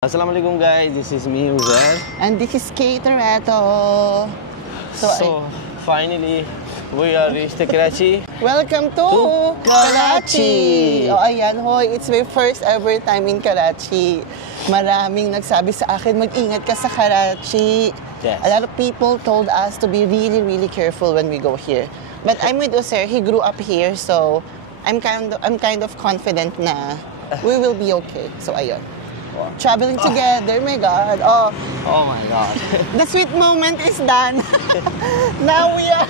Assalamualaikum guys, this is me Uzair. And this is Kate Toretto. So finally, we are reached Karachi. Welcome to Karachi! O ayan, hoy, it's my first ever time in Karachi. Maraming nagsabi sa akin, mag-ingat ka sa Karachi. Yes. A lot of people told us to be really careful when we go here. But I'm with Uzair, he grew up here, so I'm kind of confident na we will be okay. So ayun. Traveling together, my God. Oh my God. The sweet moment is done. Now we are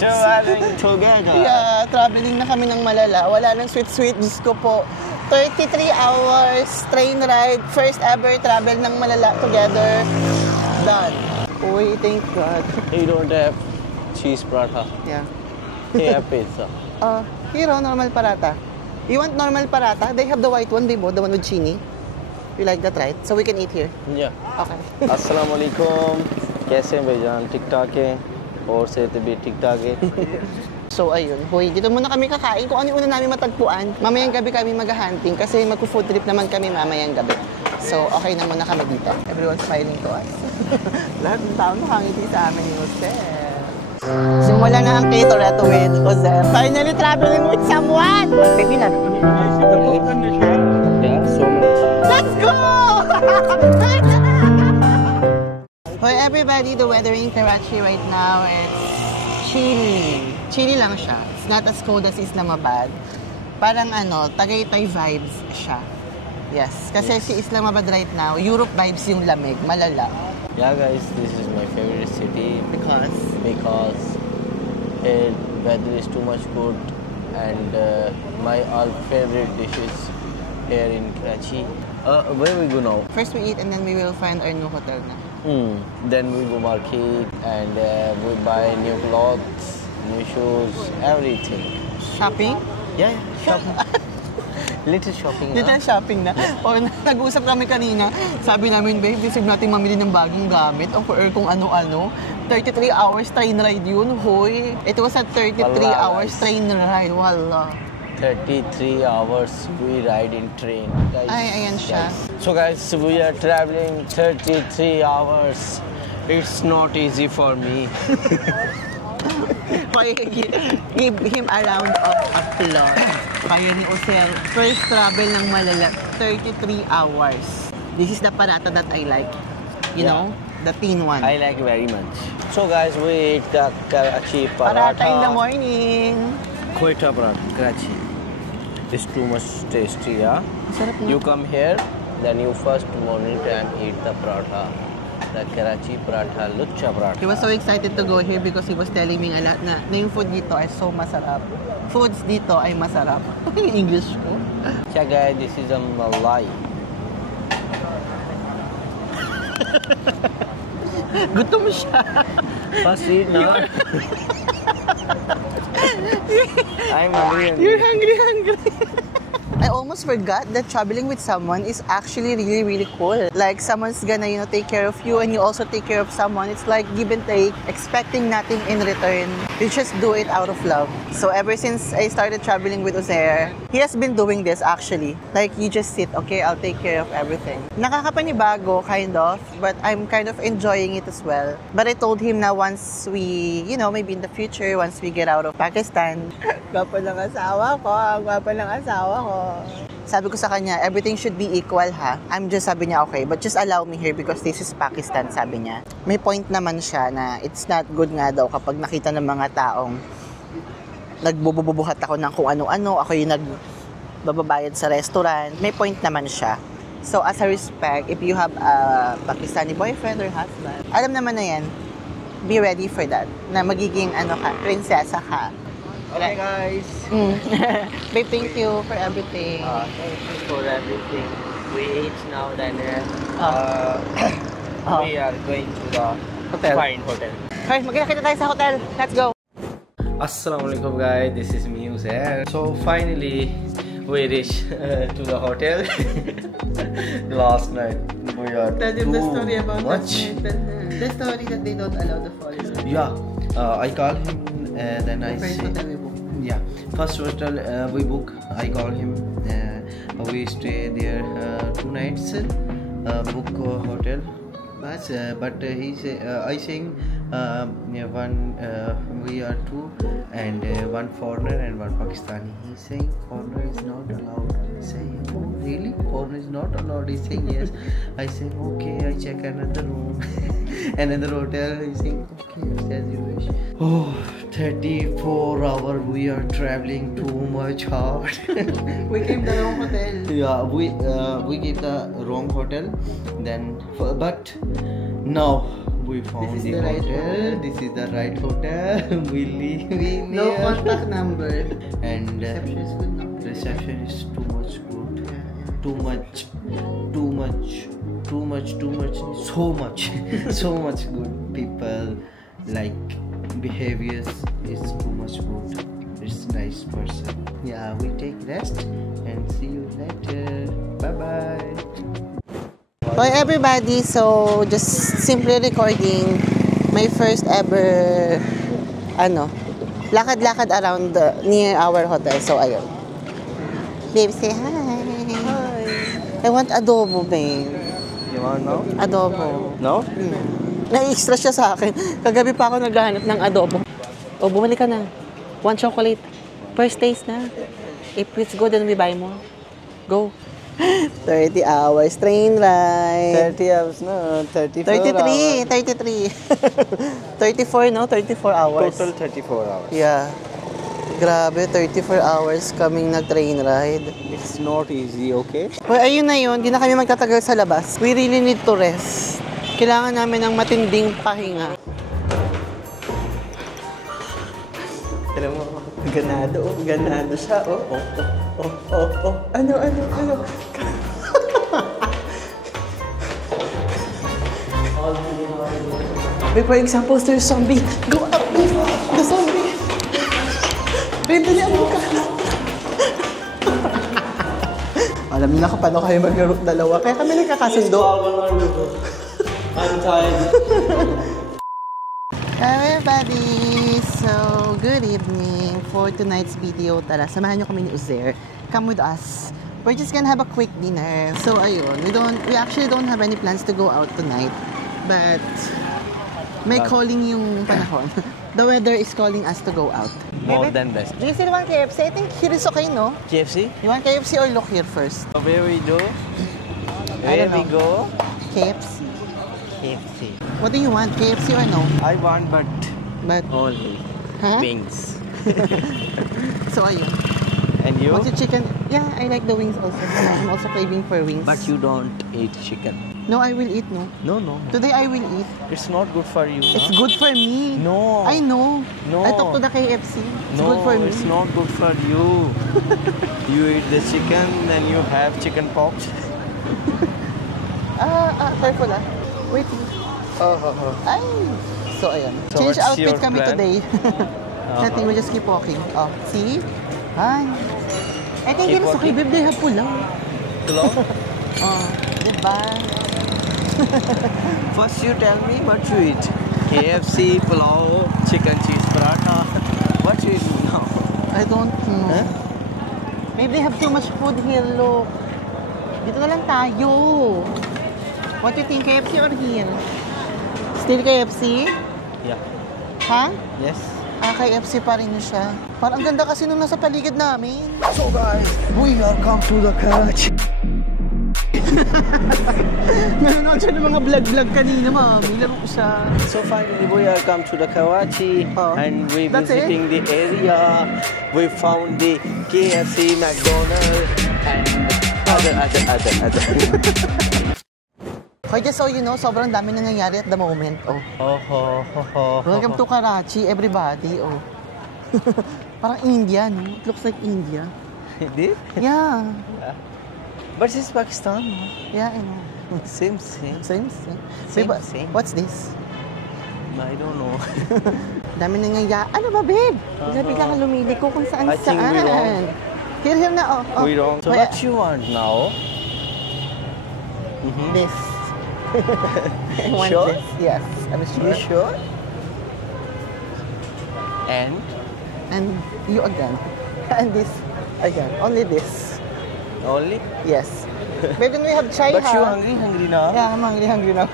Traveling together. Yeah, traveling na kami ng malala. Wala nang sweet. Diyos ko po. 33 hours train ride. First ever travel ng malala together. Done. Uy, thank God. You don't have cheese paratha. Yeah. You have pizza. Hero, normal paratha. You want normal paratha? They have the white one, Bibo, the one with chini. You like that, right? So we can eat here. Yeah. Okay. Assalamualaikum. कैसे हैं भाईजान? ठीक-ठाक हैं? और सेहत भी ठीक-ठाक है? So ayun, hoy, dito muna kami kakain kung ano yung una namin matagpuan. Mamayang gabi kami mag-hunting kasi magpo-food trip naman kami mamayang gabi. So okay na muna kami dito. Everyone's smiling to us. Lahat ng tao nakangiti sa amin ni Uzair. Simula na ang Kate Toretto with Uzair. Finally traveling with someone! Baby na. Yeah, so much. Let's go! Hoy everybody, the weather in Karachi right now is chilly. Chilly lang siya. It's not as cold as Islamabad. Parang Tagaytay vibes siya. Yes, kasi si Islamabad right now, Europe vibes yung lamig, malala. Yeah guys, this is my favorite city. Because Weather is too much good and my all favorite dishes here in Karachi. Where we go now? first we eat and then we will find our new hotel na. Then we go market and we buy new clothes, new shoes, everything. Shopping? Yeah, shopping. Little shopping. Little shopping na. O, nag-usap kami kanina. Sabi namin, babe, deserve natin mamili ng bagong gamit o kung ano-ano. 33 hours train ride yun, hoy. It was a 33 hours train ride. Wala. 33 hours we ride in train. Guys, Ay, ayan siya. So guys, we are traveling 33 hours. It's not easy for me. Give him a round of applause. Kaya ni Uzair, first travel ng malala, 33 hours. This is the paratha that I like. You know? The thin one. I like very much. So guys, we eat the Karachi paratha. Paratha in the morning. Quetta paratha, Karachi. It's too much tasty, yeah? Sarap na. You come here, then you first morning time eat the paratha. The Karachi paratha, lucha paratha. He was so excited to go here because he was telling me a lot na yung food dito ay so masarap. Foods dito ay masarap. Yung English ko. Yeah guys, this is a malai. Gutom siya. First eat now. I'm hungry. You're hungry. I almost forgot that traveling with someone is actually really cool. Like someone's gonna, take care of you and you also take care of someone. It's like give and take, expecting nothing in return. You just do it out of love. So ever since I started traveling with Uzair, he has been doing this actually. Like you just sit, okay, I'll take care of everything. Nakakapanibago kind of, but I'm kind of enjoying it as well. But I told him na once we, maybe in the future, once we get out of Pakistan, gwapo ng asawa ko. Sabi ko sa kanya, everything should be equal ha. Sabi niya, okay, but just allow me here because this is Pakistan, sabi niya. May point naman siya na it's not good nga daw kapag nakita ng mga taong nagbububuhat ako ng kung ano-ano, ako yung nagbabayad sa restaurant. May point naman siya. So as a respect, if you have a Pakistani boyfriend or husband, alam naman na yan, be ready for that. Na magiging prinsesa ka. Okay guys. Babe, thank you for everything. Thank you for everything. We eat now, then we are going to the fine hotel. Okay, magkita tayo sa hotel. Let's go. Assalamualaikum guys, this is me Uzair. So finally we reached to the hotel. Last night we are Tell them the story about much. The story that they don't allow the foreigners. Yeah, I call him and then I say, yeah, first hotel we book. I call him. We stay there 2 nights. book hotel. But he's I saying one we are two and one foreigner and one Pakistani. He's saying foreigner is not allowed. I say, oh really? Foreigner is not allowed? He's saying yes. I say okay. I check another room, another hotel. He's saying okay, as you wish. Oh, 34 hours we are traveling too much hard. We came the wrong hotel. Yeah, we gave the wrong hotel. Then, but now we found the right hotel. hotel. This is the right hotel. We leave. No contact number. And Reception is good now. reception is too much good. Too much. So much good. People like behaviors is too much good. It's nice person. Yeah, we take rest and see you later. Bye bye. Hi everybody, so just simply recording my first ever lakad-lakad around near our hotel. So ayun. Babe, say hi. Hi. I want adobo, babe. You want now? Adobo. No? Na-extra siya sa akin. Kagabi pa ako naghahanap ng adobo. O, bumalik ka na. One chocolate. First taste na. If it's good, then we buy more. Go. 30 hours train ride. 30 hours, no? 33. 34, no? 34 hours. Total 34 hours. Yeah. Grabe, 34 hours kaming nag-train ride. It's not easy, okay? Well, ayun na yun. Di na kami magtatagal sa labas. We really need to rest. Kailangan namin ng matinding pahinga. Alam mo, ganado siya. Ano? Wait, for example, there's zombie. Go up, the zombie. Wait, dalian mo ka. Alam niyo na kung paano kayo maglaro dalawa. Kaya kami nagkakasundo. I'm tired. Everybody, so good evening for tonight's video. Tara, samahan niyo kami ni Uzair. Come with us. We're just gonna have a quick dinner. So ayun, we actually don't have any plans to go out tonight. But may calling yung panahon. The weather is calling us to go out. More than best. Do you still want KFC? I think here is okay, no? KFC? You want KFC or look here first? Where we go? I Where don't we know. go? KFC. KFC. What do you want? KFC or no? I want but only Huh? wings. So ayun. And you? What's your chicken? Yeah, I like the wings also. I'm also craving for wings. But you don't eat chicken. No, I will eat, no. No. Today I will eat. It's not good for you. It's good for me. No. I know. No. I talked to the KFC. It's No, good for me. it's not good for you. You eat the chicken, then you have chicken pox. Careful ah. Wait. Ay. So, ayan. So Change what's outfit your kami plan? today. Nothing, we just keep walking. Oh, see? Hi. I think Keep it's okay, walking? babe. They have pulaw. Hello? Oh, diba? First you tell me what you eat. KFC, pulao, chicken cheese paratha. What you eat now? I don't know. Huh? Maybe they have too much food here, look. Dito na lang tayo. What do you think, KFC or here? Still KFC? Yeah. Ha? Yes. KFC pa rin siya. Parang ang ganda kasi nung nasa paligid namin. So guys, we are come to the couch. Nanonood siya ng mga vlog-vlog kanina, mami. Laro ko siya. So finally we are come to the Karachi and we That's visiting the area. We found the KFC, McDonald's and other. Okay, just so you know, sobrang dami nangyayari at the moment. Welcome to Karachi, everybody. Parang India, no? It looks like India. This? Yeah. But it's Pakistan. Yeah, I know. Same. Same. What's this? I don't know. Dami nangyayari. Ano ba, babe? Bigla ka lumiliko kung saan. I think we wrong. Here na, We don't. So what you want now? This. I want Sure? this. Yes, I'm sure. You sure? And You again. And this again. Only this. only? Yes. Babe, then we have chai, But you ha? hungry now? Yeah, I'm hungry now.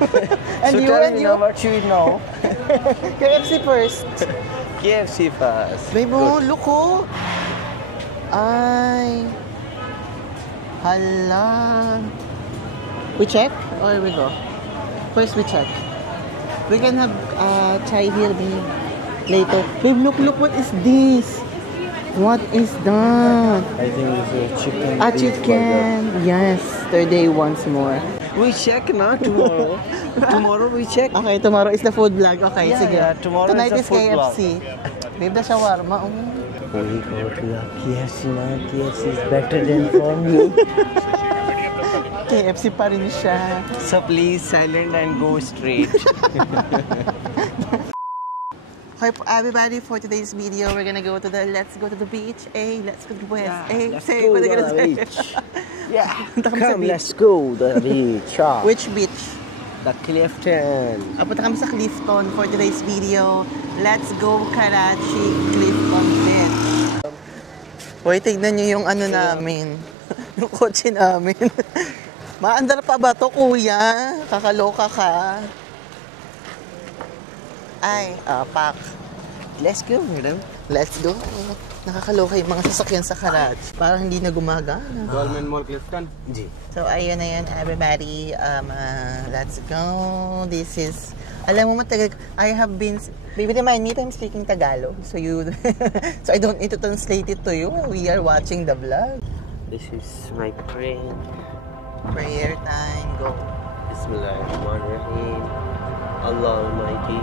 And So you, tell and me you? now what you eat now? KFC first. KFC first. Babe, oh, look, oh. Ay. Hala. We check? Or we go? First we check. We can have chai here, babe. Later. Babe, look, what is this? What is that? I think it's a chicken. A chicken. Yes. Third day once more. We check now tomorrow. Tomorrow we check. Okay, tomorrow is the food vlog. Okay, Yeah, sige. yeah, tomorrow Tonight is the is food vlog. KFC. Babe, the shawarma. Oh. We go to the KFC now. KFC is better than for me. KFC pa rin siya. So please silent and go straight. Okay, everybody, for today's video, we're gonna go to the Let's Go to the Beach. Hey, let's go to the West. Hey, let's say, go what are to you gonna the say? beach. Yeah, Punta kami sa come, beach. let's go to the beach. Which beach? The Clifton. Punta kami sa Clifton for today's video. Let's go Karachi Clifton Beach. Hoy, tignan nyo yung ano namin. Yung kotse namin. Maandar pa ba to, kuya? Kakaloka ka. Ay, pak. Let's go, madam. Let's go. Nakakaloka yung mga sasakyan sa Karachi. Parang hindi na gumagana. Government Mall Clifton. Ji. So, ayun na yan, everybody. Let's go. This is... Alam mo, matagal... I have been... Baby, remind me if I'm speaking Tagalog. So, you... so, I don't need to translate it to you. We are watching the vlog. This is my prayer. Prayer time. Go. Bismillahirrahmanirrahim. Allah Almighty.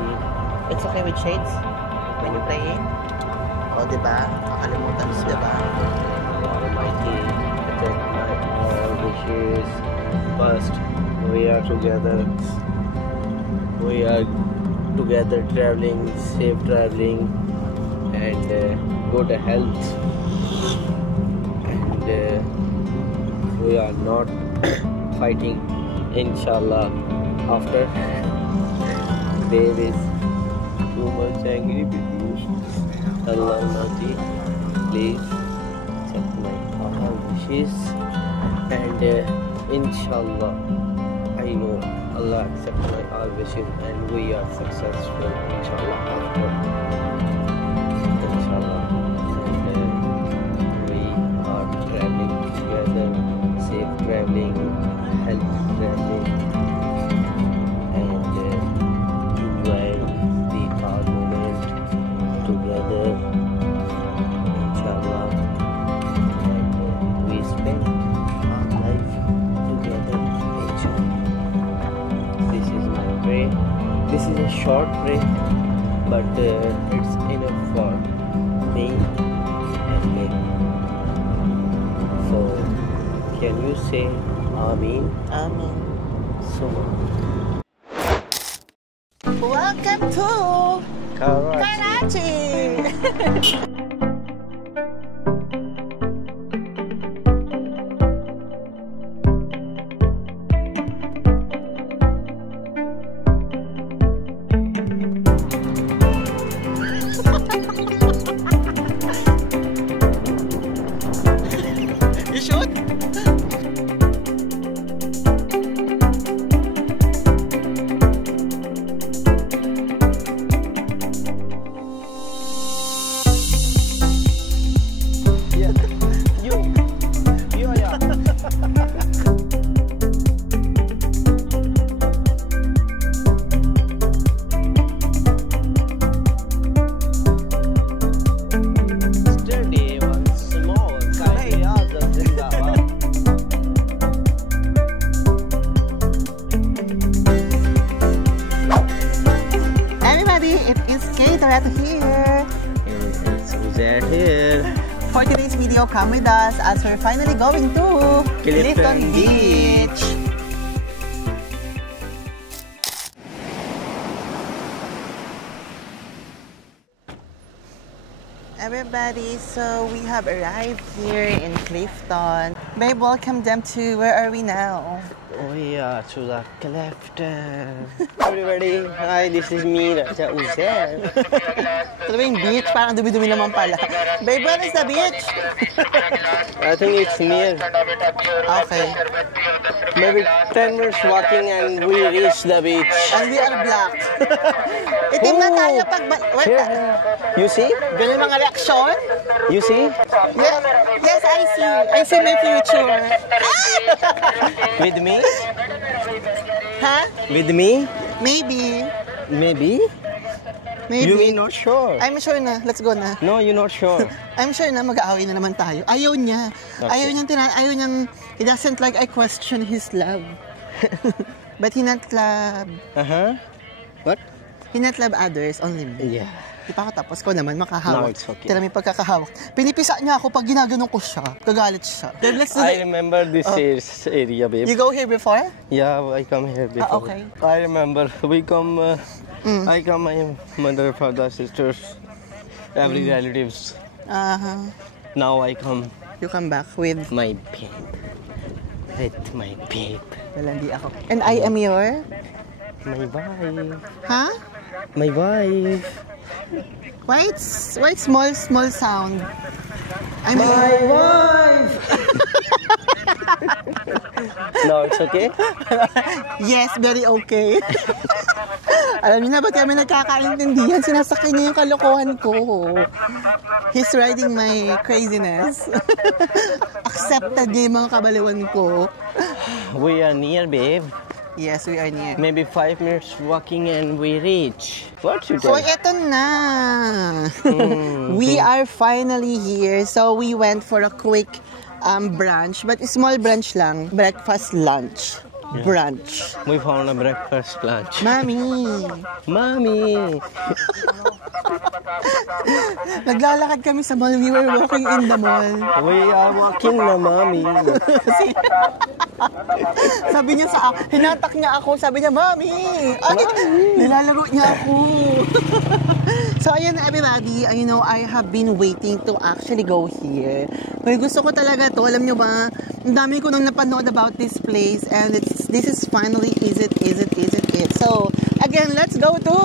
It's okay with shades? When you pray? O, diba? Makalimutan mo, diba? Allah Almighty. Protect my all wishes. First, we are together. We are together traveling, safe traveling, and good health. And we are not fighting, inshallah. After there is too much angry with you, Allah Almighty, please accept my all wishes, and inshallah, I know Allah accept my all wishes, and we are successful, inshallah. After inshallah, and we are traveling together, safe traveling, health traveling, and enjoy the all moment together, inshallah. And we spend our life together, inshallah. This is my prayer. This is a short prayer, but it's enough for me and me. So, can you say Ameen? Amen. So, Welcome to Karachi. Karachi! You should? Yeah. You, yeah. Steady once more, Kailash Zindabad. Everybody, it is Kate here. It's Uzair here. For today's video, come with us as we're finally going to Clifton Beach. Everybody, so we have arrived here in Clifton. Babe, welcome them to, where are we now? Oh yeah, to the left. Everybody, hi, this is me, Raja Uzair. Ito ba yung beach? Parang dumi-dumi naman pala. Babe, where is the beach? I think it's near. Okay. Maybe 10 minutes walking and we reach the beach. And we are black. Itim na tayo pag... Here. You see? Ganun mga reaksyon? You see? Yes, I see. I see my future. With me? Huh? With me? Maybe. Maybe? Maybe. You mean not sure? I'm sure na. Let's go na. No, you're not sure. I'm sure na mag-aaway na naman tayo. Ayaw niya. Okay. Ayaw niyang, he doesn't like I question his love. But he not love. Uh-huh. What? He not love others, only me. Yeah. Di pa ako tapos ko naman makahawak. No, it's okay. Tira may pagkakahawak. Pinipisa niya ako pag ginaganon ko siya. Kagalit siya. Babe, let's do I it. remember this area, babe. You go here before? Yeah, I come here before. Okay. I remember. We come, I come, my mother, father, sisters, every relatives. Uh-huh. Now I come You come back with... my babe. With my babe. Wala, hindi ako. And I am your... My wife. Huh? My wife. Why it's small sound? I mean, My wife. No, it's okay? yes, very okay. Alam niyo na ba't kami nagkakaintindihan? Sinasakay niya yung kalokohan ko. He's riding my craziness. Accepted niya yung mga kabaliwan ko. We are near, babe. Yes, we are near. Maybe 5 minutes walking and we reach. What you So, tell? eto na. We are finally here. So, we went for a quick brunch. But small brunch lang. Breakfast, lunch. Yeah. Brunch. We found a breakfast lunch. Mami! Mommy! Naglalakad kami sa mall. We were walking in the mall. We are walking na, mommy. Sabi niya sa akin, hinatak niya ako. Sabi niya, Mami! Ay, nilalaro niya ako. So, ayun everybody, you know, I have been waiting to actually go here. Pero gusto ko talaga to, alam niyo ba, ang dami ko nang napanood about this place and this is finally is it. So, again, let's go to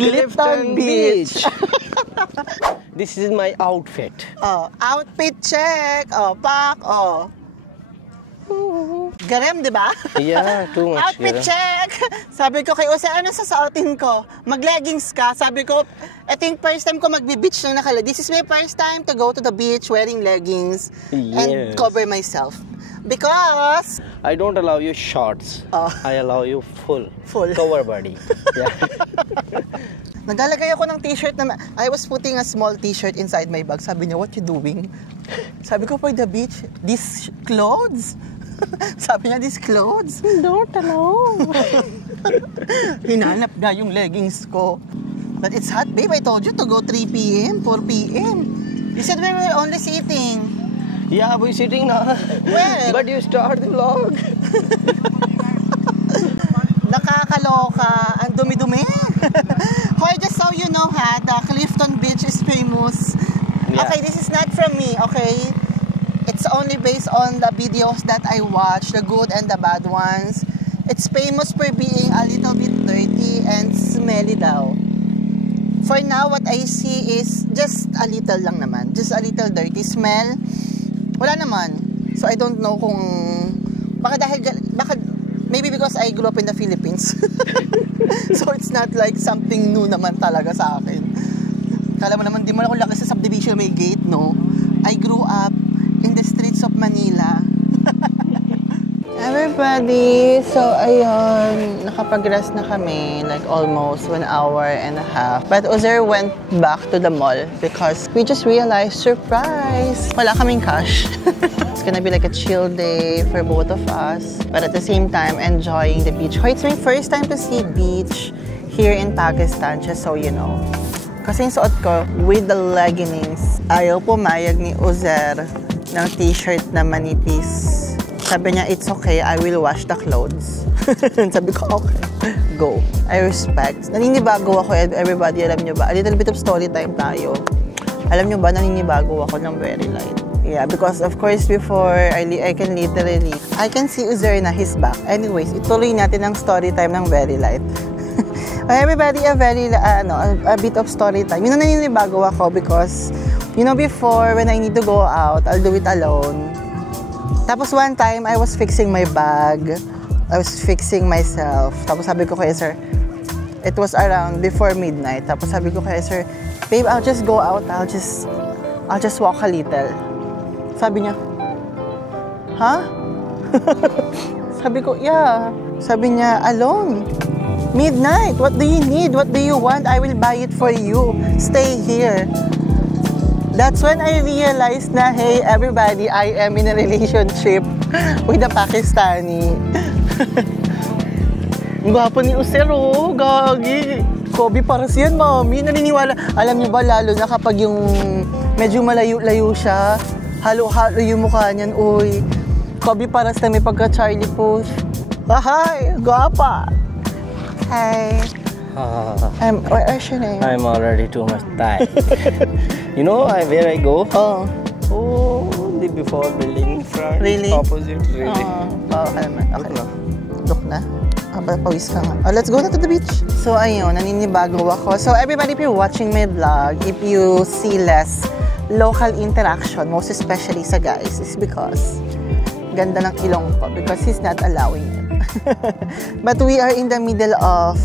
Clifton Beach. This is my outfit. Oh, outfit check. Oh, pack. Oh. Garem, di ba? Yeah, too much. Outfit check! Sabi ko kay Ose, ano sasaotin ko? Mag-leggings ka. Sabi ko, ito yung first time ko mag-beach nung nakala. This is my first time to go to the beach wearing leggings and Yes. cover myself. Because... I don't allow you shorts. Oh. I allow you full. Full. Cover body. Yeah. Naglalagay ako ng t-shirt na... I was putting a small t-shirt inside my bag. Sabi niya, what you doing? Sabi ko, for the beach, these clothes? Sabi niya, these clothes? Don't allow. Hinanap na yung leggings ko. But it's hot, babe. I told you to go 3 p.m., 4 p.m. You said we were only sitting. Yeah, we're sitting now. Where? But you start the vlog. Nakakaloka. Ang dumi-dumi. Hoy, just so you know ha, the Clifton Beach is famous. Yeah. Okay, this is not from me, okay? It's only based on the videos that I watch, the good and the bad ones. It's famous for being a little bit dirty and smelly daw. For now, what I see is just a little lang naman. Just a little dirty smell. Wala naman. So I don't know kung... Baka maybe because I grew up in the Philippines. So it's not like something new naman talaga sa akin. Kala mo naman, di mo ako laki sa subdivision may gate, no? I grew up in the streets of Manila. Everybody, so ayun, nakapag-rest na kami, like almost 1 hour and a half. But Uzair went back to the mall because we just realized, surprise, wala kaming cash. It's gonna be like a chill day for both of us, but at the same time, enjoying the beach. It's my first time to see beach here in Pakistan, just so you know. Kasi yung suot ko, with the leggings, ayaw pumayag ni Uzair ng t-shirt na manipis. Sabi niya, it's okay, I will wash the clothes. Sabi ko, okay, go. I respect. Naninibago ako, everybody, alam niyo ba? A little bit of story time tayo. Alam niyo ba, naninibago ako ng very light. Yeah, because of course before I can literally, I can see Uzerna, his back. Anyways, ituloy natin ang story time ng Very Light. Everybody, a bit of story time. Yun na naninibago ako because, you know, before when I need to go out, I'll do it alone. Tapos one time, I was fixing my bag. I was fixing myself. Tapos sabi ko kay sir, it was around before midnight. Tapos sabi ko kay sir, babe, I'll just go out. I'll just walk a little. Sabi niya, huh? Sabi ko, yeah. Sabi niya, alone. Midnight, what do you need? What do you want? I will buy it for you. Stay here. That's when I realized na, hey, everybody, I am in a relationship with a Pakistani. Ang gwapo ni Usero, gagi. Kobe para siyan, mami. Naniniwala. Alam niyo ba, lalo na kapag yung medyo malayo-layo siya, halo-halo yung mukha niyan, uy. Kobe Paras na may pagka-Charlie Puth. Hi, gwapa. Hi. What's your name? I'm already too much tired. You know where I go? Oh. Oh, the before building front. Really? Opposite, really. Oh, okay naman. Okay. Look na. Pawis ka nga. Oh, let's go na to the beach. So, ayun, naninibago ako. So, everybody, if you're watching my vlog, if you see less local interaction, most especially sa guys, is because ganda ng ilong ko because he's not allowing it. But we are in the middle of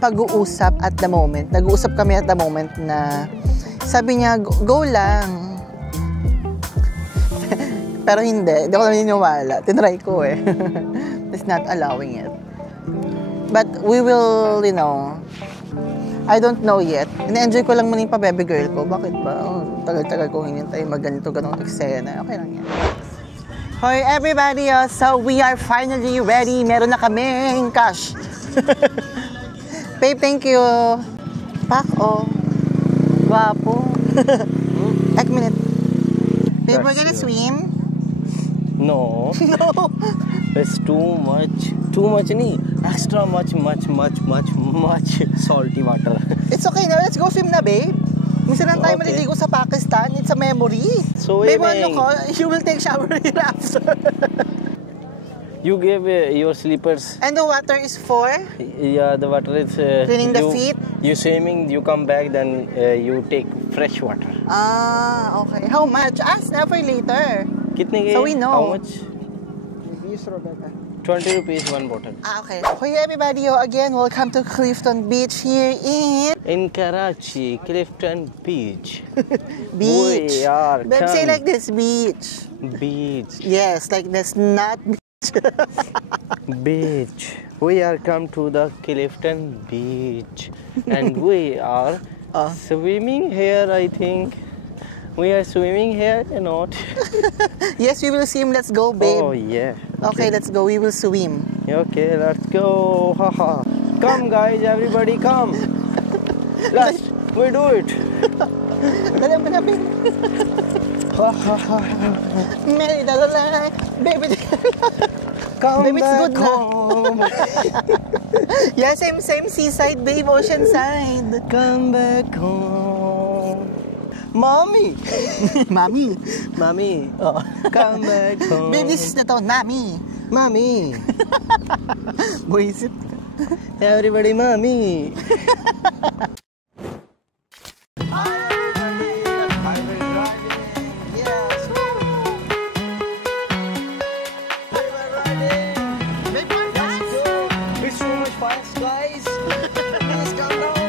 pag-uusap at the moment. Nag-uusap kami at the moment na sabi niya, go lang. Pero hindi ako naniniwala. Tinry ko eh. He's not allowing it. But we will, you know, I don't know yet. Ina-enjoy ko lang muna yung pa-baby girl ko. Bakit ba? Oh, tagal-tagal ko hinintay magganito ganong eksena. Okay lang yan. Hoy everybody, so we are finally ready. Meron na kaming cash. Babe, thank you. Pak, oh. Guwapo. Ek minute. Babe, we're gonna swim? No. No. It's too much. Too much, nahi. Extra much salty water. It's okay na. Let's go swim na, babe. Minsan lang tayo Okay. maliligo sa Pakistan. It's a memory. So, babe, Ewing. ano ko? You will take shower here after. You gave your slippers. And the water is for? Yeah, the water is... Cleaning the feet? You swimming, you come back, then you take fresh water. Ah, okay. How much? Ask na for later. Kitne So we know. How much? 20 rupees one bottle. Ah, okay. Hey everybody, again, welcome to Clifton Beach here In Karachi, Clifton Beach. Beach. We are Babe, say come- like this, beach. Beach. Yes, like this, not beach. Beach. We are come to the Clifton Beach. And we are swimming here, I think. We are swimming here or not? Yes, we will swim. Let's go, babe. Oh, yeah. Okay, let's go. We will swim. Okay, let's go. Haha. Come, guys, everybody, come. Let's we do it. Dali mo na, babe. Mary, dala, baby. Come Babe, it's back good na. home. Yeah, same seaside, babe, ocean side. Come back home. Mommy. Mommy. Mommy. Oh. Come back home. Babe, this is na to, mommy. Mommy. Buisit. Everybody, mommy. It's so much fast, guys. Please come down.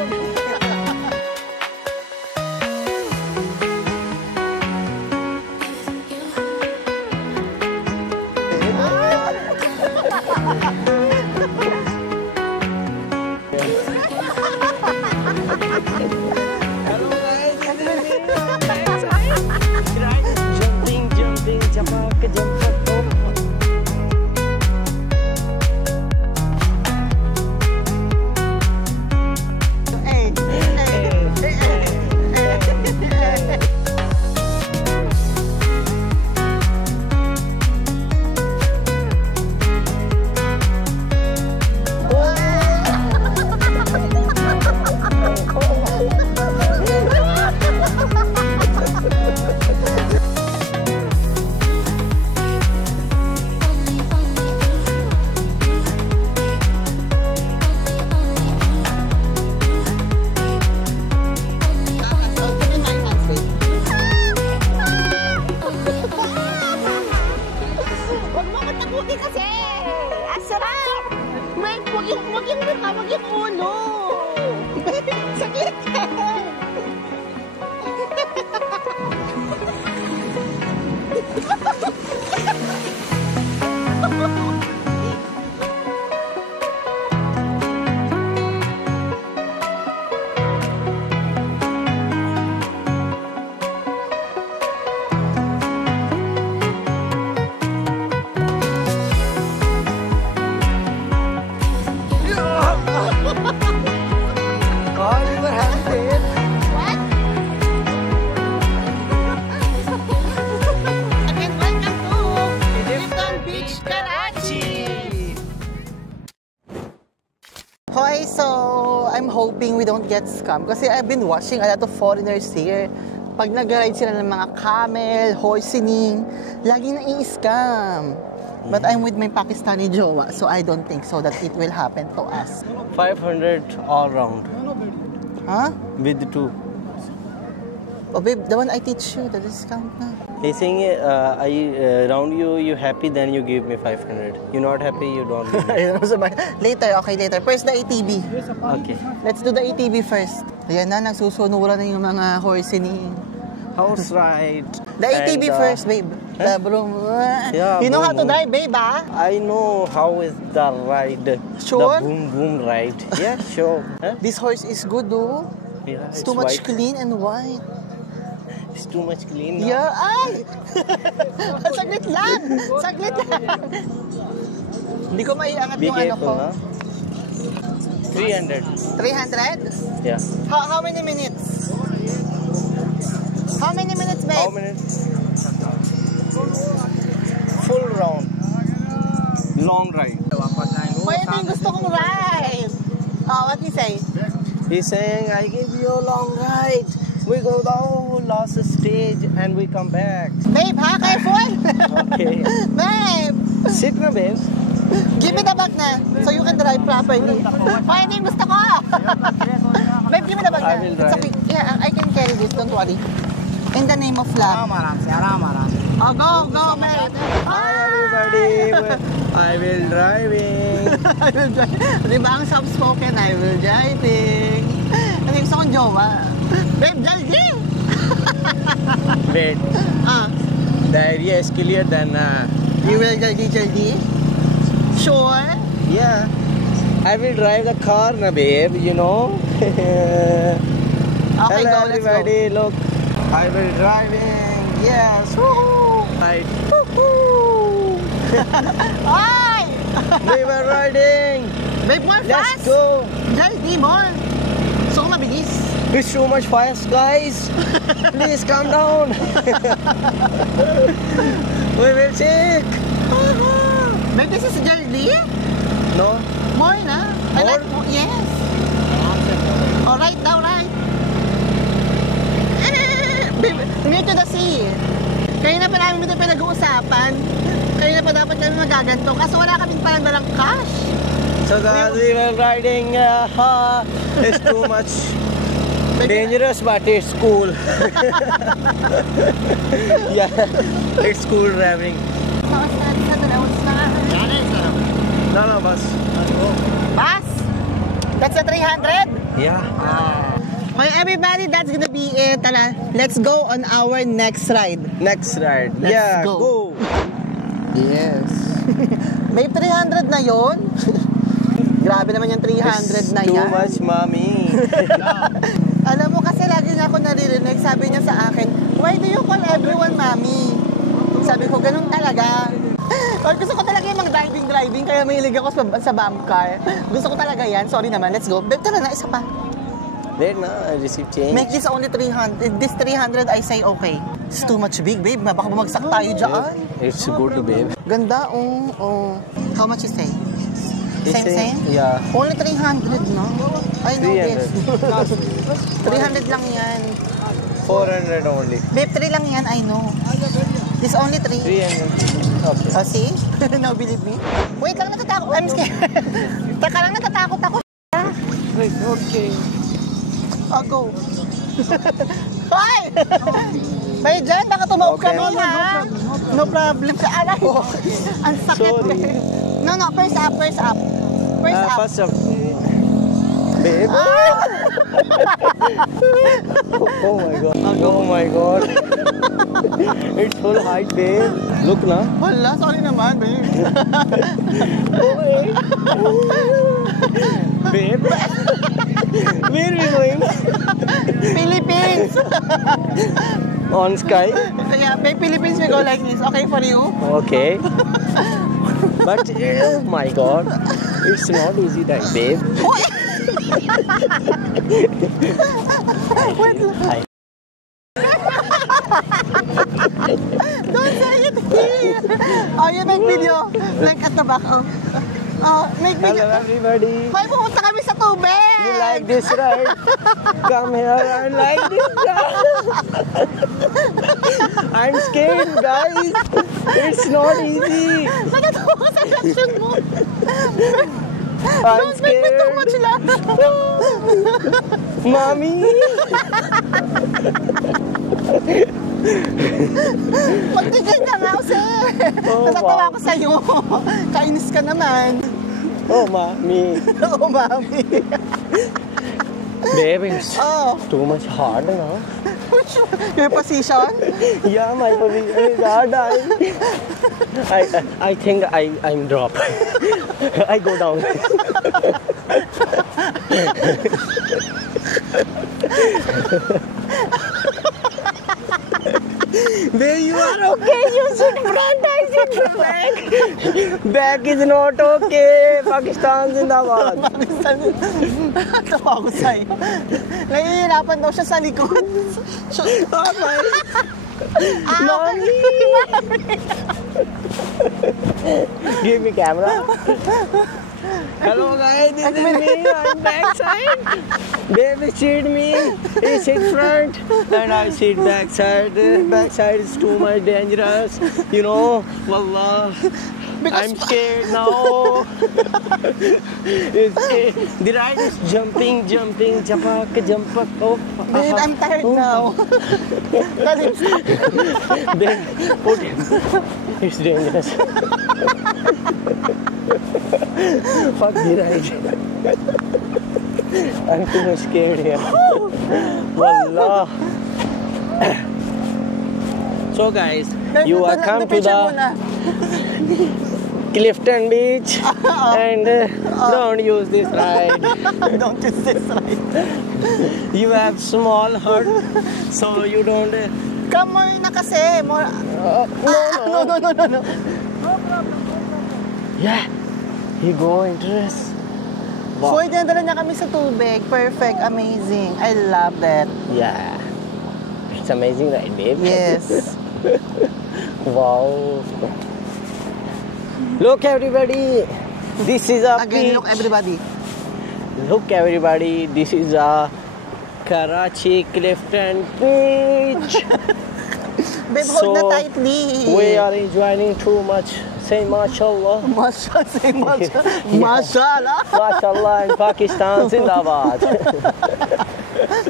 wag yung ulo. Sakit ka. Hoy, so I'm hoping we don't get scammed kasi I've been watching a lot of foreigners here. Pag nag-ride sila ng mga camel, horsening, lagi na i-scam. But I'm with my Pakistani jowa, so I don't think so that it will happen to us. 500 all round. Huh? With 2. Oh babe, the one I teach you, the discount na. He's saying, around you happy, then you give me 500. You're not happy, you don't give me. Later, okay, later. First, the ATV. Okay. Let's do the ATV first. Ayan na, nagsusunuran na yung mga horsening. Horse ride. The ATV And, first, babe. The broom. Yeah, You know how to boom. drive, babe, ah? I know how is the ride. Sure? The boom boom ride. Yeah, sure. Huh? This horse is good, though. Yeah, It's too much white. clean and white. It's too much clean now. Yeah, ay! Saglit lang! Saglit lang! Hindi ko maiangat Be yung ano ko. careful, huh? 300. 300? Yeah. How many minutes? How many minutes, babe? How many? Full round. Long ride. Wait, ito yung gusto kong ride. Oh, what you say? He's saying, I give you a long ride. We go down last stage and we come back. Babe, ha? Careful! Okay. Babe! Sit na, babe. Give me the bag na so you can drive properly. Why, ito yung gusto ko? Babe, give me the bag na. I will It's drive. okay. Yeah, I can carry this. Don't worry. In the name of love. Oh, go, babe. Hi, everybody. I will driving. I will drive. Di ba ang soft-spoken? I will driving. Ano yung gusto kong jowa? Babe, jaldi! Wait. Ah, The area is clear then. you will jaldi? Sure? Yeah. I will drive the car na, babe. You know. Okay, Hello, go, let's go. everybody. Look. I will driving. Yes. Woohoo. Right. Woohoo. Ay! We were riding. Babe, more Let's fast! go. Jaldi, more! So mabilis. It's too much fast, guys. Please calm down. We will check. Babe, this is jaldi? No. More na? I More? like more. Yes. Alright, now right. Babe, near to the sea. Kanina pa namin ito pinag-uusapan. Kanina pa dapat kami magaganto. Kaso wala kaming parang dalang cash. So guys, we were riding. It's too much dangerous, but it's cool. Yeah, it's cool driving. No, bus. Bus? That's the 300? Yeah. Okay, everybody, that's gonna be it. Tara, let's go on our next ride. Next ride. Let's yeah, go. Yes. May 300 na yon. Grabe naman yung 300 na Too yan. much, mommy. Alam mo, kasi lagi nga ako naririnig, sabi niya sa akin, why do you call everyone mommy? Sabi ko, ganun talaga. Or gusto ko talaga yung mag-driving, kaya mahilig ako sa bump car. Gusto ko talaga yan. Sorry naman, let's go. Babe, tara na, isa pa. Wait, no, I received change. Make this only 300. This 300, I say okay. It's too much big, babe. Baka bumagsak tayo dyan. It's good, babe. Ganda, oh. How much you say? Same? Yeah. Only 300, no? I know 300. this. 300 lang yan. 400 only. Babe, 3 lang yan, I know. This only 3. 300. Okay. Oh, see? Now believe me? Wait lang, natatakot. I'm scared. Taka lang, natatakot ako. Wait, okay. Oh, go. Hoy! Bay, dyan, baka tumawag Okay. kami, ha? No problem. Sa alay ko. Ang sakit. Sorry. No, first up. Where's up? First of babe. Oh my god. Oh my god. It's full height, babe. Look na. Hala, sorry naman, babe. Babe. Where are we going? Philippines! On sky. Yeah, babe, Philippines, we go like this. Okay for you? Okay. But oh my god. It's not easy that, babe. Don't say it here! Oh, you make video. Like at the back. Oh, make video. Hello everybody. May pumunta kami sa tubig! You like this, right? Come here, I like this, right? I'm scared, guys. It's not easy. Natatawa ka sa reaction mo. I'm Don't make me too scared. much laugh. Mommy. Magtigil ka nga kasi. Oh, Natatawa wow. ko sa'yo. Kainis ka naman. Oh, mommy. Oo, mami. Babe, it's Oh, too much hard, no? your position? Yeah, my position is hard. I think I'm dropped. I go down. There you are okay. You sit front, I sit back. Back is not okay. Pakistan Zindabad. Tawa ko sa'yo. Nahihirapan daw siya sa likod. Mommy. Give me camera. Hello guys, this is me. I'm backside. Baby sit me. He sit front, and I sit backside. Backside is too much dangerous. You know, wallah. I'm scared now. The ride is jumping, japak. Oh, Babe, I'm tired now. Talim. Then put it. It's dangerous. Fuck the ride. I'm too much scared here. Wallah. So guys, you are come to the Clifton Beach and don't use this ride. Don't use this ride. You have small heart, so you don't. Come more na kasi. More. No. Yeah, you go interest. Wow. So, dinadala niya kami sa tubig. Perfect, amazing. I love that. Yeah, it's amazing, right, babe? Yes. Wow. Look, everybody. This is a Again, beach. look everybody. Look, everybody. This is a Karachi Clifton Beach. Babe, hold na tightly. We are enjoying too much. Say mashallah. Mashallah, say mashallah. Mashallah. Mashallah in Pakistan, Zindabad.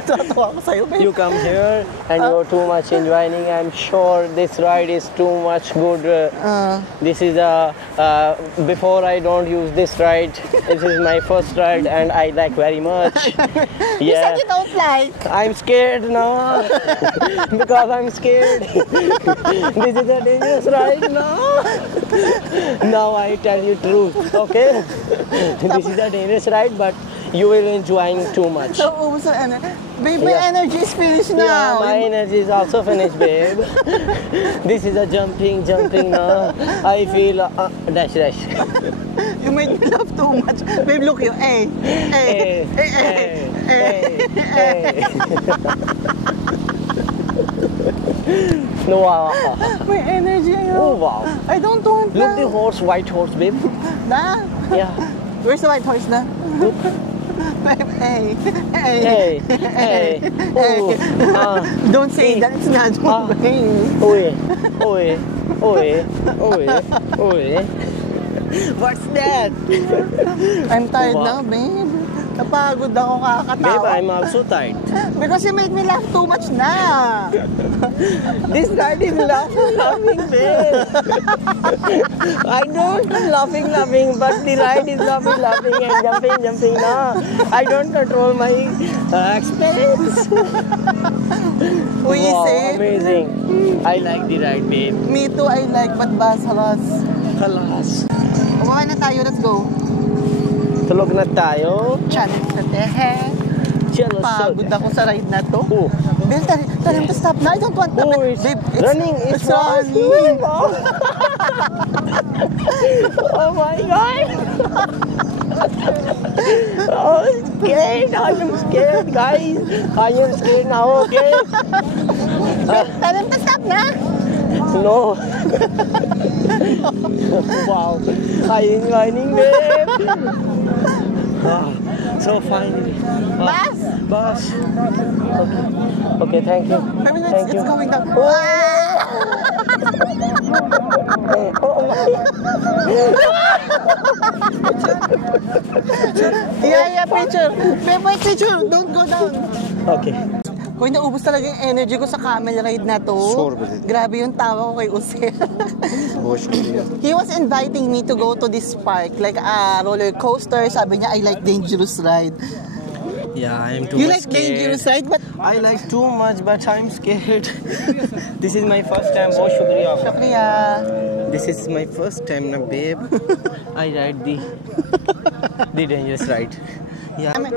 Tatawa ko sa'yo, babe. You come here and you're too much enjoying. I'm sure this ride is too much good. This is before I don't use this ride. This is my first ride and I like very much. You said you don't like. I'm scared now because I'm scared. This is a dangerous ride now. Now I tell you truth, okay? This is a dangerous ride, but you will enjoying too much. So, ubus ang energy. Babe, my Yeah. energy is finished Yeah, now. my energy is also finished, babe. This is a jumping now. I feel dash. You made me laugh too much. Babe, look you. Hey. No, wow. My energy, Oh, wow. I don't want Look the na. horse, white horse, babe. Na? Yeah. Where's the white horse na? Look. Babe, hey. Hey. Oh, Don't say that. It's not Ah. babe. Oi. What's that? I'm tired Wow. now, babe. Napagod ako Babe, kakatawa. I'm also tired. Because you made me laugh too much na. This ride is laughing, babe. I don't laughing, but the ride is laughing and jumping na. I don't control my expense. Wow, amazing. I like the ride, babe. Me too, I like, but basalas. Kalas. Umakan na tayo, let's go. Tulog na tayo. Channel sa tehe. Channel sa Pagod ako sa ride na to. Oh. Babe, tell him to stop na. I don't want to. Oh, it's running. It's running. Oh my God. Oh, scared. I am scared, guys. I am scared now, okay? Tell him to stop na. No. Wow. I am running, babe. So finally. Bus. Bus. Okay, thank you. I mean, Thank you. it's going down. Oh Yeah, picture. Babe, wait, picture. Don't go down. Okay. Hoy, naubos talaga yung energy ko sa camel ride na to. Sure, but Grabe yung tawa ko kay Use. He was inviting me to go to this park, like a roller coaster. Sabi niya, I like dangerous ride. Yeah, I'm too You much like scared. dangerous ride, but... I like too much, but I'm scared. This is my first time. Oh, shukriya. Shukriya. This is my first time, na babe. I ride the dangerous ride. Yeah. I mean,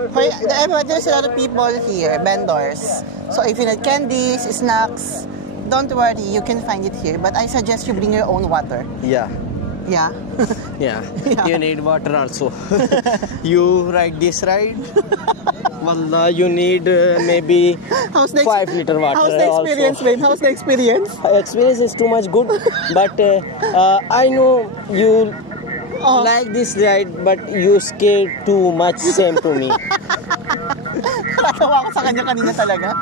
there's a lot of people here, vendors. So if you need candies, snacks, don't worry, you can find it here. But I suggest you bring your own water. Yeah. Yeah. Yeah. Yeah. You need water also. You ride this ride. Wallah, you need maybe How's the 5 liter water. How's the experience, also. babe? How's the experience? Experience is too much good, but I know you Oh. like this ride, but you scared too much. Same to me. Natawa ako sa kanya kanina talaga.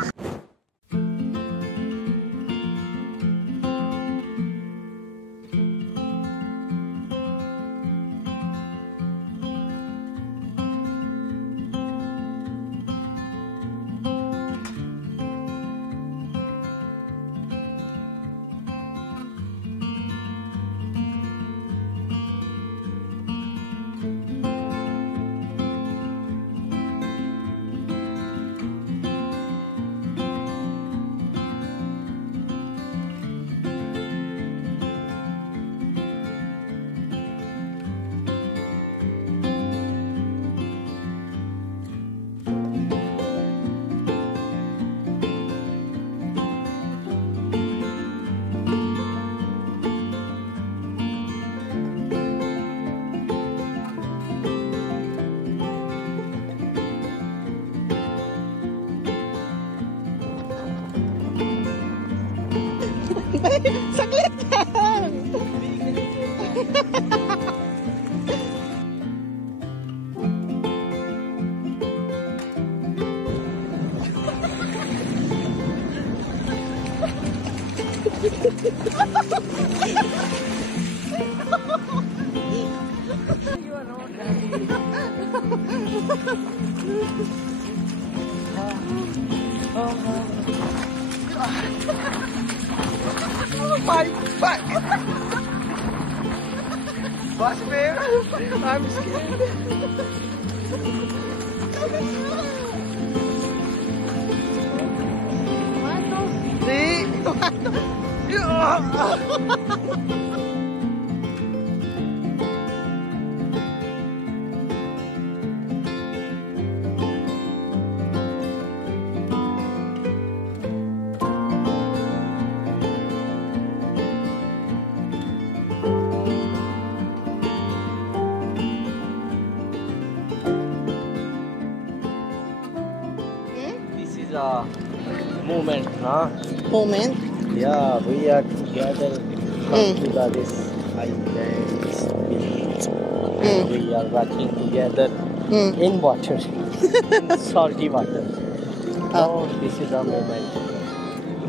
Saglit lang! My back! Bus, babe. I'm scared. This is a moment, huh? Moment? Yeah, we are together come to this island, this beach. We are walking together in water, in salty water. Oh, this is a moment.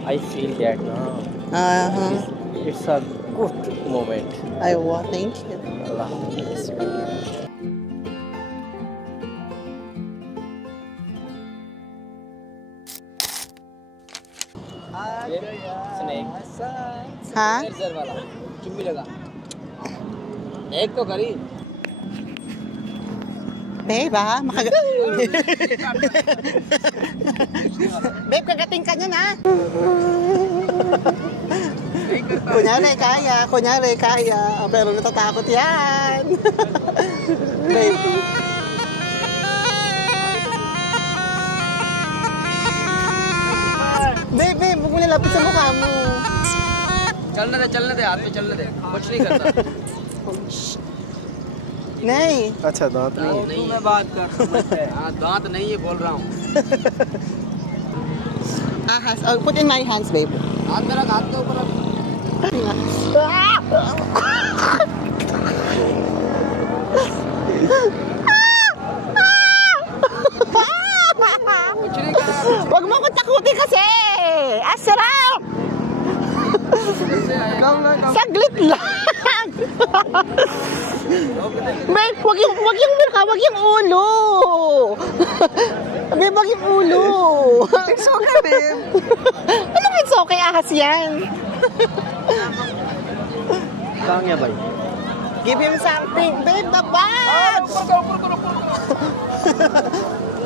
I feel that now. It's a good moment. Thank you. Allah Hafiz. Snake हाँ? सर वाला चुम्बी लगा एक तो करी Babe, Babe, kagating ka niyan, ha? Kunyari, kaya. Pero natatakot yan. Babe. Babe, huwag mo nilapit sa mukha mo. चलने दे हाथ पे चलने दे कुछ नहीं करता नहीं. अच्छा दांत नहीं मैं बात कर हाँ दांत नहीं है बोल रहा हूँ Put in my hands, babe. हाथ मेरा हाथ के ऊपर रख कुछ नहीं कर Huwag mo ko takutin kasi! Asarap! Saglit lang! Babe, wag yung mukha, wag yung ulo! Babe, wag yung ulo! It's okay, babe! Anong it's okay? Ahas yan! कहाँ गया भाई Give him something! Babe, the bag!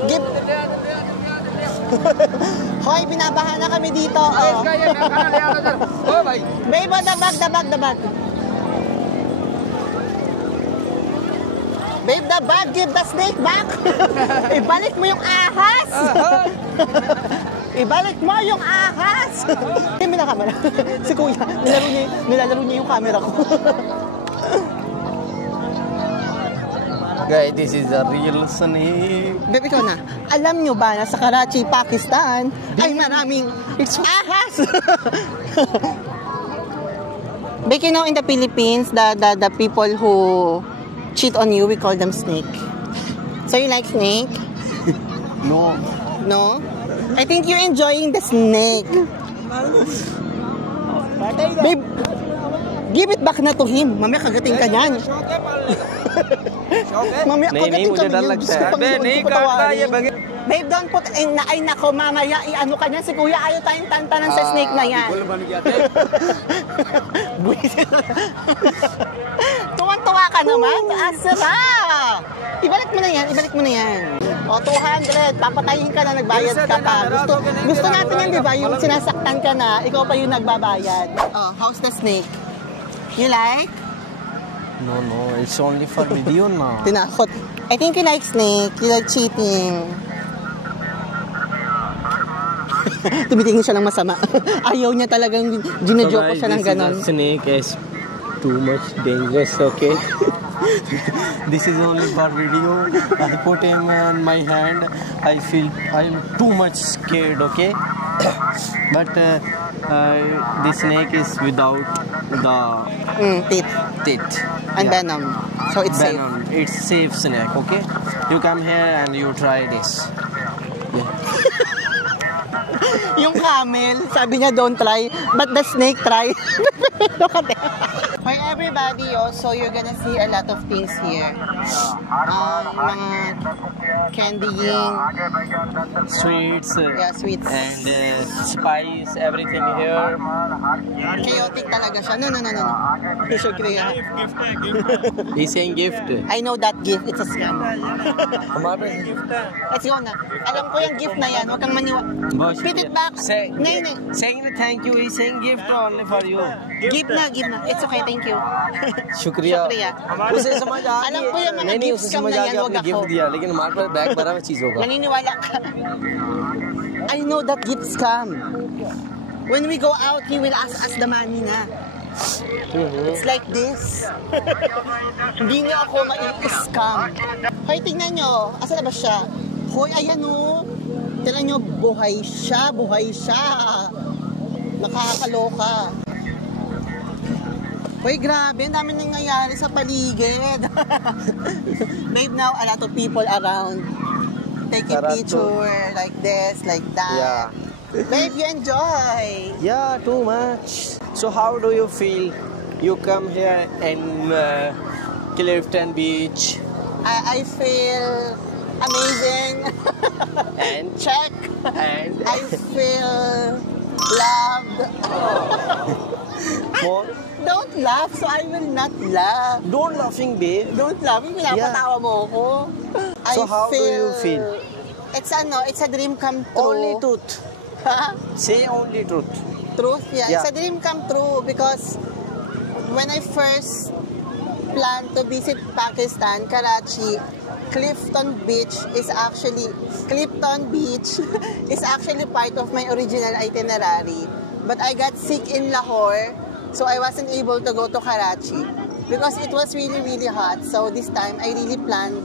Give... Hoy, binabahan na kami dito. Oh. Babe, the bag. Babe, the bag, give the snake back. Ibalik mo yung ahas. Ibalik mo yung ahas. Hindi na camera. Si Kuya, nilalaro niya yung camera ko. Guys, this is a real snake. Babe, ikaw na. Alam nyo ba na sa Karachi, Pakistan, ay maraming ahas? Babe, you know, in the Philippines, the people who cheat on you, we call them snake. So you like snake? No. No? I think you're enjoying the snake. Babe, give it back na to him. Mamaya kagating ka niyan. Mamaya kagating ka niyan. Babe, don't put in na, ay nako, mamaya, i-ano ka niyan. Si Kuya, ayaw tayong tantanan sa snake na yan. Tuwan-tuwa ka naman. Asara! Ibalik mo na yan. O, 200. Papatayin ka na, nagbayad ka pa. Gusto natin yan, di ba? Yung sinasaktan ka na, ikaw pa yung nagbabayad. Oh, how's the snake? You like? No, it's only for video now. Tinakot. I think you like snake. You like cheating. Tumitingin siya ng masama. Ayaw niya talagang ginajoke siya ng ganon. Snake is too much dangerous, okay? This is only for video. I put him in my hand. I feel I'm too much scared, okay? But the snake is without the teeth. And venom. So it's safe. Venom. It's safe snake, okay? You come here and you try this. Yeah. Yung camel, sabi niya don't try, but the snake try. Look at that. Hi everybody, so you're gonna see a lot of things here. Mga candying. Sweets. Yeah, sweets. And spice, everything here. Chaotic talaga siya. No. Sure, Kuya. He's saying gift. I know that gift. It's a scam. Let's go na. Alam ko yung gift na yan. Huwag kang maniwa. Spit it back. Nay. Saying thank you, he's saying gift only for you. Gift na. It's okay, thank you. शुक्रिया उसे समझ आ Alam ko yung mga gifts scam na yan, wag ako. Gift दिया लेकिन हमारे पास बैग भरा हुआ चीज होगा Naniniwala ka. I know that gift scam. When we go out, he will ask us the money na. It's like this. Hindi niyo ako ma-scam. Hoy, tingnan nyo. Asa na ba siya? Hoy, ayan o. Tingnan nyo, buhay siya. Nakakaloka. Hoy, grabe. Ang dami nangyayari sa paligid. Babe, now a lot of people around. Taking picture like this, like that. Yeah. Babe, you enjoy. Yeah, too much. So how do you feel? You come here in Clifton Beach. I feel amazing. And Check. and I feel Loved. More? Don't laugh, so I will not laugh. Don't laughing, babe. Don't laugh, pinapatawa mo ako. So how do you feel? It's a dream come true. Only truth. Say only truth. Truth, yeah. Yeah. It's a dream come true because when I first planned to visit Pakistan, Karachi, Clifton Beach is actually part of my original itinerary. But I got sick in Lahore, so I wasn't able to go to Karachi because it was really, really hot. So this time, I really planned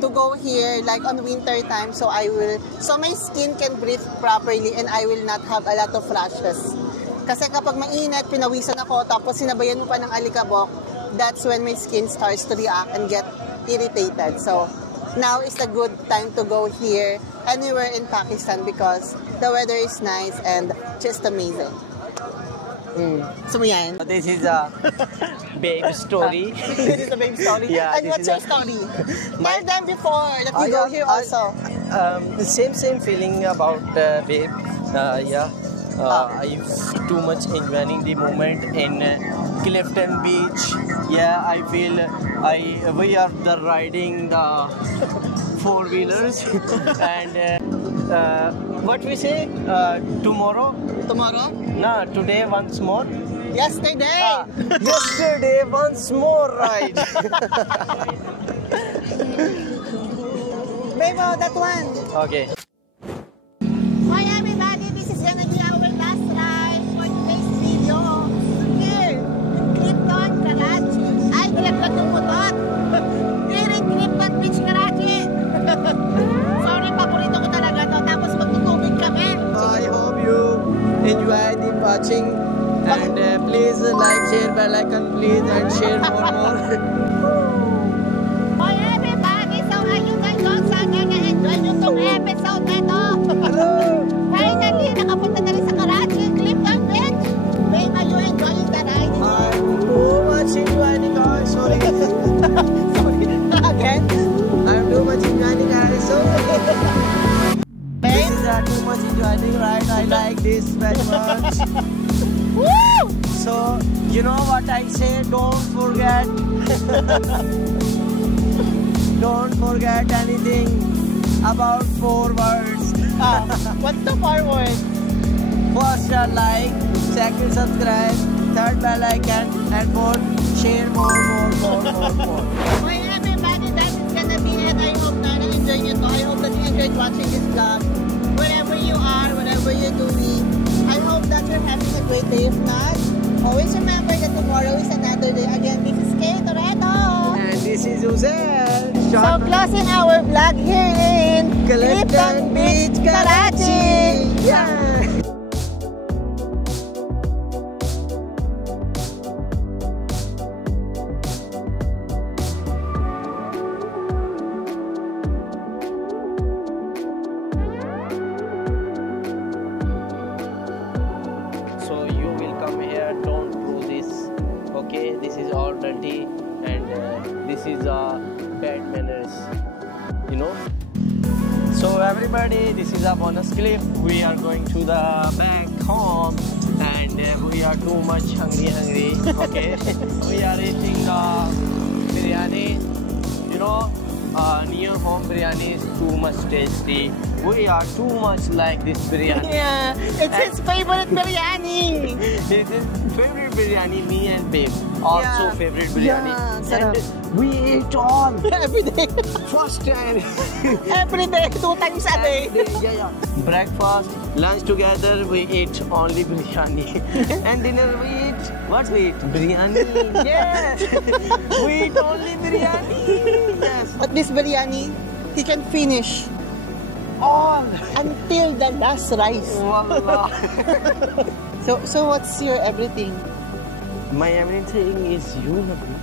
to go here like on winter time so my skin can breathe properly and I will not have a lot of rashes. Kasi kapag mainit, pinawisan ako, tapos sinabayan mo pa ng alikabok, that's when my skin starts to react and get irritated. So now is a good time to go here anywhere in Pakistan because the weather is nice and just amazing. So yan. This is a babe story. This is a baby story. Yeah, And this what's is your story? Tell them before that we go here also. The same feeling about babe. I'm too much enjoying the moment in Clifton Beach. Yeah, I feel we are riding the four-wheelers and what we say tomorrow? Tomorrow? No, today once more. Yesterday! Yesterday once more ride. Babe, that one. Okay. Hi everybody, this is gonna be our last ride for today's video. Here, in Clifton, Karachi. Ay, Clifton ng motor. Here in Clifton Beach, Karachi. Sorry, paborito ko talaga to. Tapos magtutubig kami. I hope you enjoy the watching and please like, share, bell icon please and share more. Hi everybody, so ayun ngayon, sana na-enjoy nyo tong episode na to. Finally, nakapunta na rin sa Karachi, Clifton Beach. Babe, are you enjoying the ride? I'm too much enjoying guys, sorry. Sorry, again? I'm too much enjoying guys, sorry. Babe? This is too much enjoying ride, I like this very much. Woo! So, you know what I say, don't forget anything about 4 words. What's the forward? First, like, second, subscribe, third, bell icon, and fourth, share more. Hi everybody, that is gonna be it. I hope na na-enjoy nyo to. I hope that you enjoyed watching this vlog. Wherever you are, whatever you're doing, I hope that you're having a great day. If not, always remember that tomorrow is another day. Again, this is Kay Toretto. And this is Uzair. So closing our vlog here in Clifton Beach, Karachi. Yeah. So you will come here, don't do this. Okay, this is all dirty and this is bad manners, you know. So everybody, this is a bonus clip. We are going to the back home and we are too much hungry. Okay, we are eating biryani. You know, near home biryani is too much tasty. We are too much like this biryani. Yeah, it's his favorite biryani. This is favorite biryani, me and babe. Also Yeah. favorite biryani. Yeah, sarap. and we eat all. Every day. First time. Every day, 2 times a day. Yeah. Breakfast, lunch together, we eat only biryani. And dinner we eat, what we eat? Biryani. Yes. We eat only biryani. Yes. But this biryani, he can finish All. until the last rice. Wallah. So what's your everything? My everything is you, Nabi.